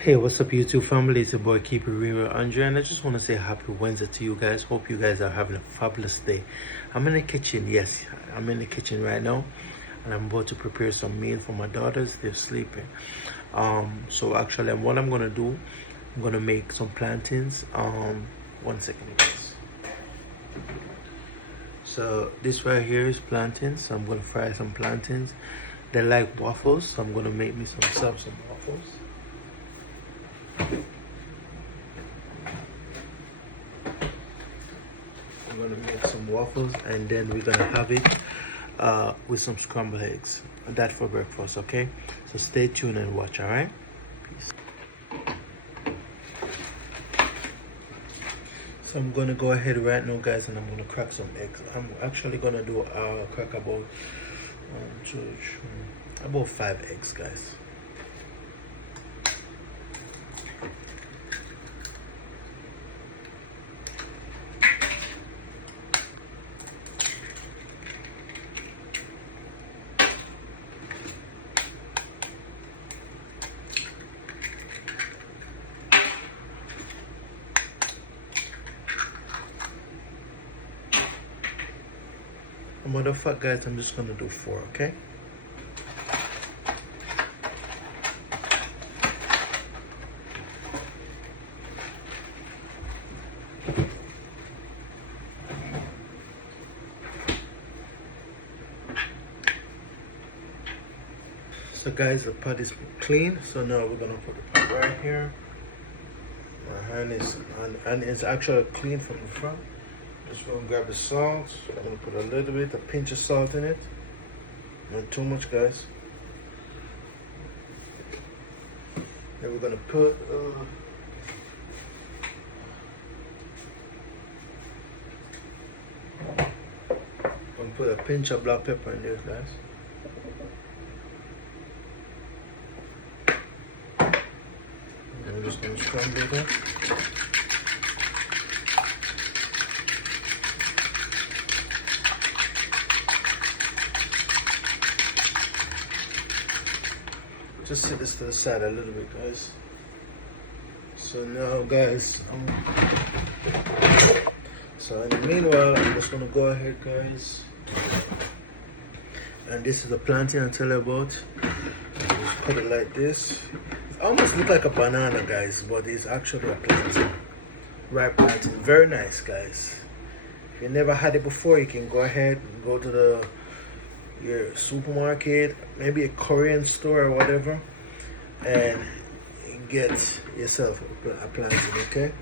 Hey, what's up YouTube family? It's your boy Keep It Real Andre, and I just want to say happy Wednesday to you guys. Hope you guys are having a fabulous day. I'm in the kitchen. Yes, I'm in the kitchen right now, and I'm about to prepare some meal for my daughters. They're sleeping. So actually what I'm gonna do, I'm gonna make some plantains. 1 second guys. So this right here is plantains. So I'm gonna fry some plantains. They like waffles, so I'm gonna make me some waffles. I'm gonna make some waffles, and then we're gonna have it with some scrambled eggs. That for breakfast, okay? So stay tuned and watch, all right? Peace. So I'm gonna go ahead right now, guys, and I'm gonna crack some eggs. I'm actually gonna do crack about about 5 eggs, guys. Matter of fact, guys, I'm just gonna do 4, okay? So guys, the pot is clean, so now we're gonna put the pot right here. My hand is and it's actually clean from the front. Just gonna grab the salt. I'm gonna put a little bit, a pinch of salt in it. Not too much, guys. Then we're gonna put a pinch of black pepper in there, guys. And we're just gonna scramble it up. Just set this to the side a little bit, guys. So now, guys, so in the meanwhile, I'm just gonna go ahead, guys. And this is the plantain I tell you about. Just put it like this. It almost looks like a banana, guys, but it's actually a plantain. Ripe plantain. Very nice, guys. If you never had it before, you can go ahead and go to your supermarket, maybe a Korean store or whatever, and get yourself a plantain, okay?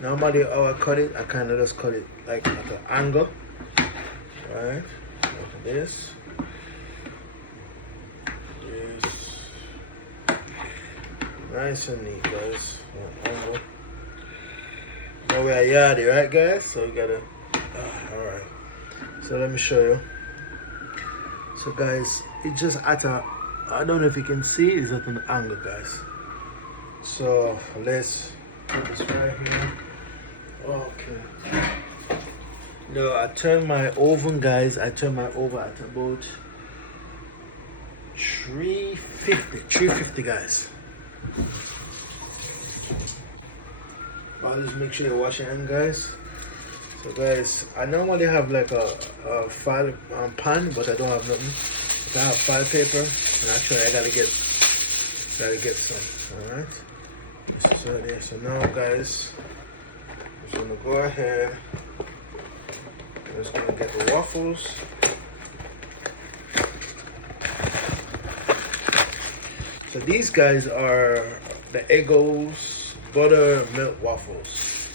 Normally how I cut it, I kind of just cut it like at an angle, right? Like this. Nice and neat, guys. Angle. Now we are yardy, right, guys? So we gotta, all right. So let me show you. So guys, it's just at a, I don't know if you can see, it's at an angle, guys. So let's put this right here. Okay. Now I turn my oven, guys. I turn my oven at about 350, guys. Just make sure you wash your hand, guys. So guys, I normally have like a file pan, but I don't have nothing. But I have file paper, and actually I gotta get some. All right. So there. So now, guys, I'm just gonna go ahead. I'm just gonna get the waffles. So these guys are the Eggos butter milk waffles.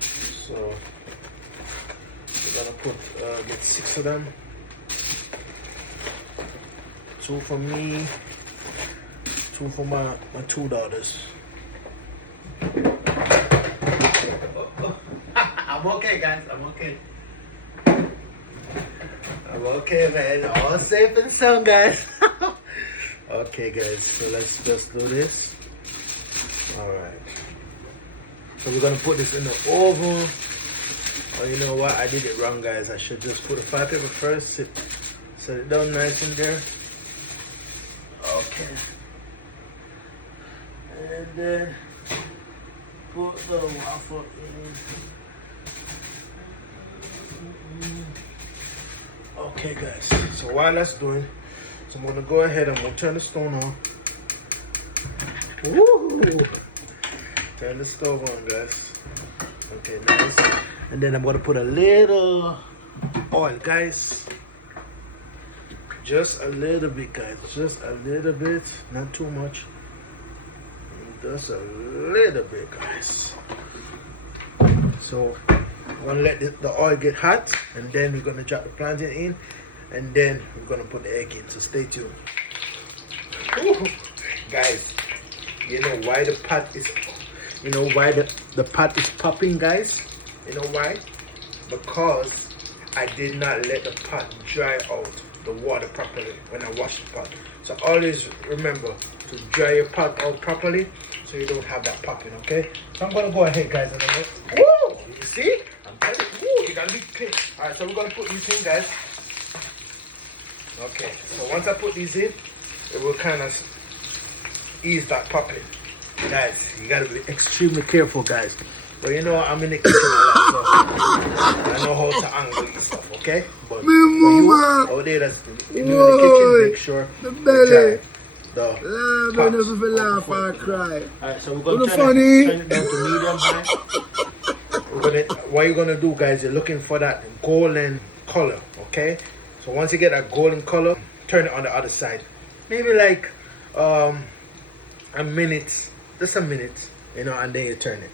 So we're gonna put get 6 of them. 2 for me, 2 for my 2 daughters. I'm okay, guys. I'm okay. I'm okay, man. All safe and sound, guys. Okay, guys. So let's just do this. All right. So we're gonna put this in the oven. Oh, you know what? I did it wrong, guys. I should just put the fire paper first. Set it down nice in there. Okay. And then put the waffle in. Okay guys, so while that's doing, so I'm gonna go ahead and we'll turn the stove on. Woo! Turn the stove on, guys. Okay, nice. And then I'm gonna put a little oil, guys. Just a little bit, guys. Just a little bit, not too much. Just a little bit, guys. So I'm gonna let the oil get hot, and then we're gonna drop the plantain in, and then we're gonna put the egg in. So stay tuned. Ooh. Guys, you know why the pot is, you know why the pot is popping, guys? You know why? Because I did not let the pot dry out the water properly when I washed the pot. So always remember to dry your pot out properly so you don't have that popping, okay? So I'm gonna go ahead, guys, and I'm gonna, woo! You see? I'm telling you, you gotta be clean. Alright, so we're gonna put these in, guys. Okay, so once I put these in, it will kind of ease that popping. Guys, you gotta be extremely careful, guys. But you know, I'm in the kitchen a lot, so I know how to angle these stuff, okay? But for you out there that's in the kitchen, make sure the belly. The I never feel laugh or cry. Alright, so we're gonna turn it down to medium high. What you're gonna do, guys, you're looking for that golden color, okay? So once you get that golden color, turn it on the other side. Maybe like a minute, just a minute, you know, and then you turn it.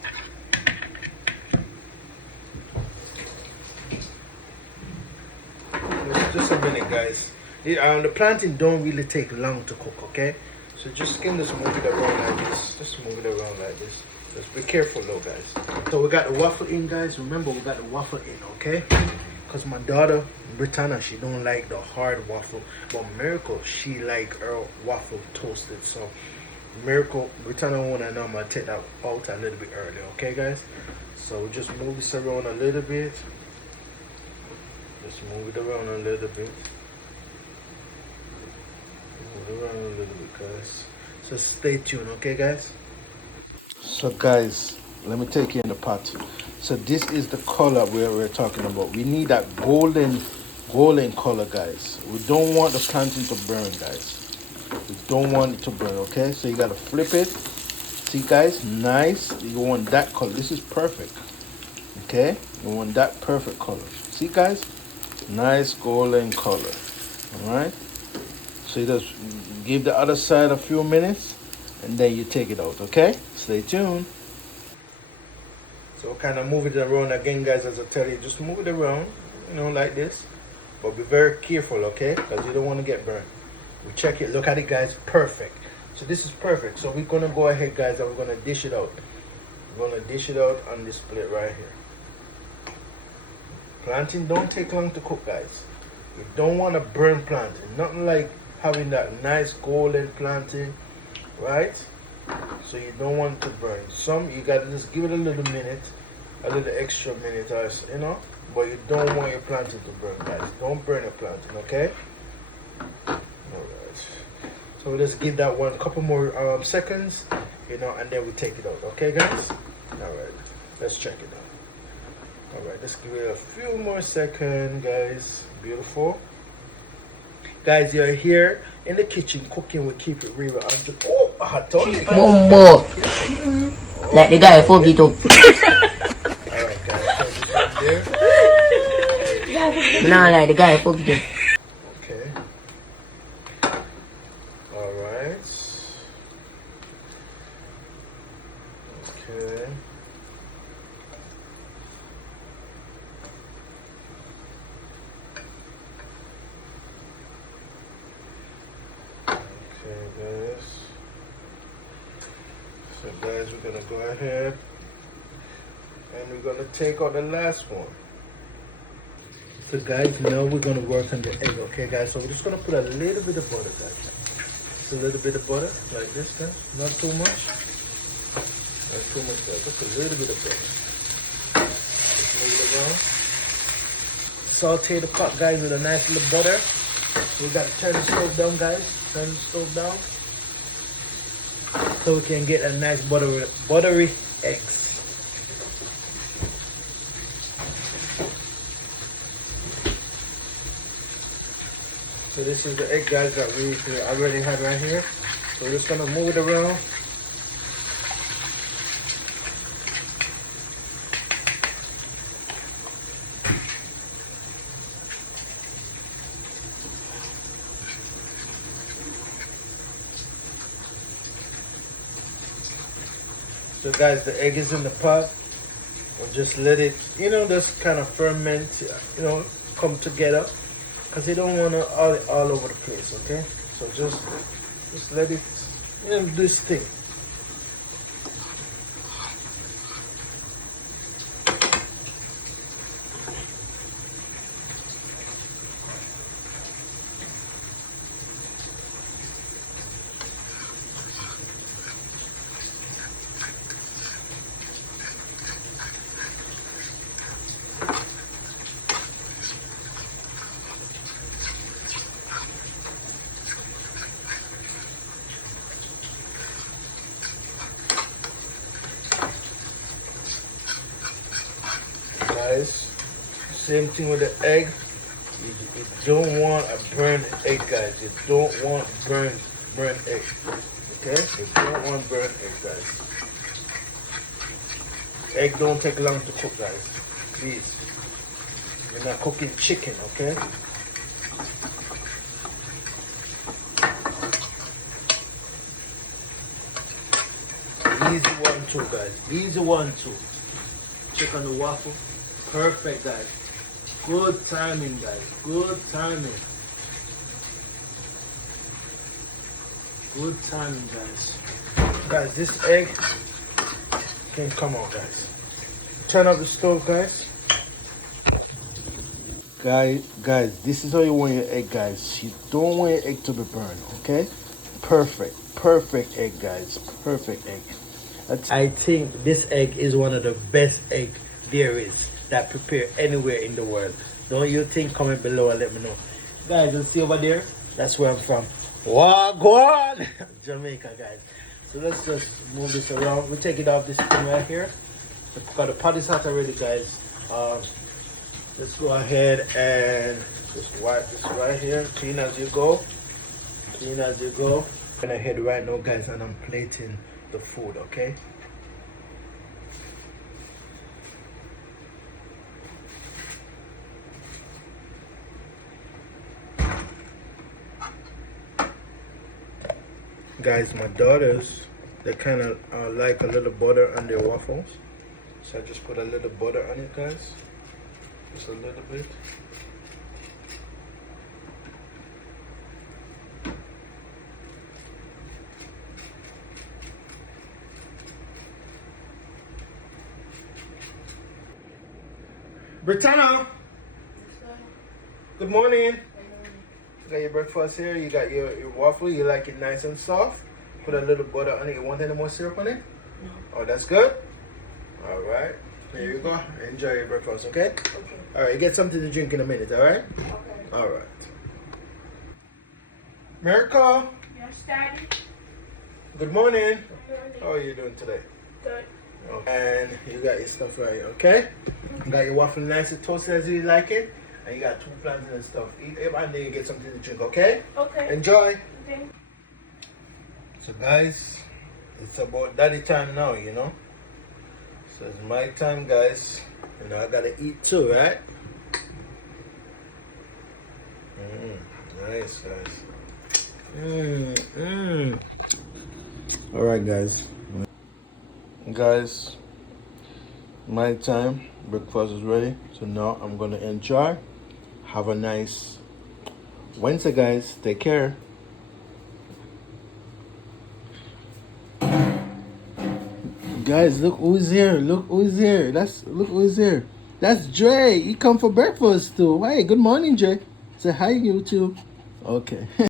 Just a minute, guys. The plantain don't really take long to cook, okay? So just move it around like this. Just move it around like this. Just be careful though, guys. So we got the waffle in, guys. Remember, we got the waffle in, okay? Because my daughter, Britannia, she don't like the hard waffle. But Miracle, she like her waffle toasted. So Miracle, Britannia wanna know I'm gonna take that out a little bit early, okay, guys? So just move this around a little bit. Just move it around a little bit. Move it around a little bit, guys. So stay tuned, okay, guys? So, guys, let me take you in the pot. So this is the color we're talking about. We need that golden color, guys. We don't want the plantain to burn, guys. We don't want it to burn, okay? So you gotta flip it. See, guys, nice. You want that color. This is perfect, okay? You want that perfect color. See, guys? Nice golden color. All right, so you just give the other side a few minutes and then you take it out, okay? Stay tuned. So kind of move it around again, guys. As I tell you, just move it around, you know, like this, but be very careful, okay? Because you don't want to get burned. We check it, look at it, guys. Perfect. So this is perfect. So we're gonna go ahead, guys, and we're gonna dish it out. We're gonna dish it out on this plate right here. Plantain don't take long to cook, guys. You don't want to burn plantain. Nothing like having that nice golden plantain, right? So you don't want it to burn. Some you gotta just give it a little minute, a little extra minute, or you know. But you don't want your plantain to burn, guys. Don't burn your plantain, okay? All right. So we'll just give that one a couple more seconds, you know, and then we take it out, okay, guys? All right. Let's check it out. Alright, let's give it a few more seconds, guys. Beautiful. Guys, you're here in the kitchen cooking with Keep It Real. Oh, I told you. Mumbo. Like the guy fuck it up. Alright, guys. So there. Nah, like the guy fuck it up. Okay. Alright. Okay. Guys. So guys, we're gonna go ahead and we're gonna take out the last one. So guys, now we're gonna work on the egg, okay guys? So we're just gonna put a little bit of butter, guys. Just a little bit of butter, like this, guys. Not too much. Not too much, guys. Just a little bit of butter. Just move it around. Saute the pot, guys, with a nice little butter. So we gotta turn the stove down, guys. Turn the stove down. so we can get a nice buttery eggs. So this is the egg, guys, that we already had right here. So we're just gonna move it around. So guys, the egg is in the pot. We'll just let it, just kind of ferment, come together. Because you don't want to all over the place, okay? So just let it, do this thing. Guys, same thing with the egg. You don't want a burnt egg, guys. You don't want burnt egg. Okay? You don't want burnt egg, guys. Egg don't take long to cook, guys. Please. You're not cooking chicken, okay? Easy one too, guys. Easy one too. Check on the waffle. Perfect, guys. Good timing, guys. Good timing. Good timing, guys. Guys, this egg can come out, guys. Turn up the stove, guys. Guys, this is how you want your egg, guys. You don't want your egg to be burned, okay? Perfect egg, guys. Perfect egg. I think this egg is one of the best egg there is that prepare anywhere in the world. Don't you think? Comment below and let me know. Guys, you see over there? That's where I'm from. Wagwan! Jamaica, guys. So let's just move this around. We take it off this thing right here. Because the pot is hot already, guys. Let's go ahead and just wipe this right here. Clean as you go. Clean as you go. I'm gonna head right now, guys, and I'm plating the food, okay? Guys, my daughters, they kind of like a little butter on their waffles. So I just put a little butter on it, guys. Just a little bit. Britannia! Good morning. You got your breakfast here. You got your waffle. You like it nice and soft. Put a little butter on it. You want any more syrup on it? No. Oh, that's good? All right. There you go. Enjoy your breakfast, okay? Okay. All right. Get something to drink in a minute, all right? Okay. All right. Miracle. Yes, Daddy. Good morning. Good morning. How are you doing today? Good. Okay. And you got your stuff right here, okay? You got your waffle nice and toasted as you like it. And you got 2 plantains and stuff. Eat it and then you get something to drink, okay? Okay. Enjoy. Okay. So guys, it's about daddy time now, you know? So it's my time, guys. You know, I gotta eat too, right? Nice, guys. Alright, guys. Guys, my time. Breakfast is ready. So now I'm gonna enjoy. Have a nice Wednesday, guys. Take care. Guys, look who's here. Look who's here. Look who's here. That's Dre. He come for breakfast too. Hey, good morning, Dre. Say hi, YouTube. Okay.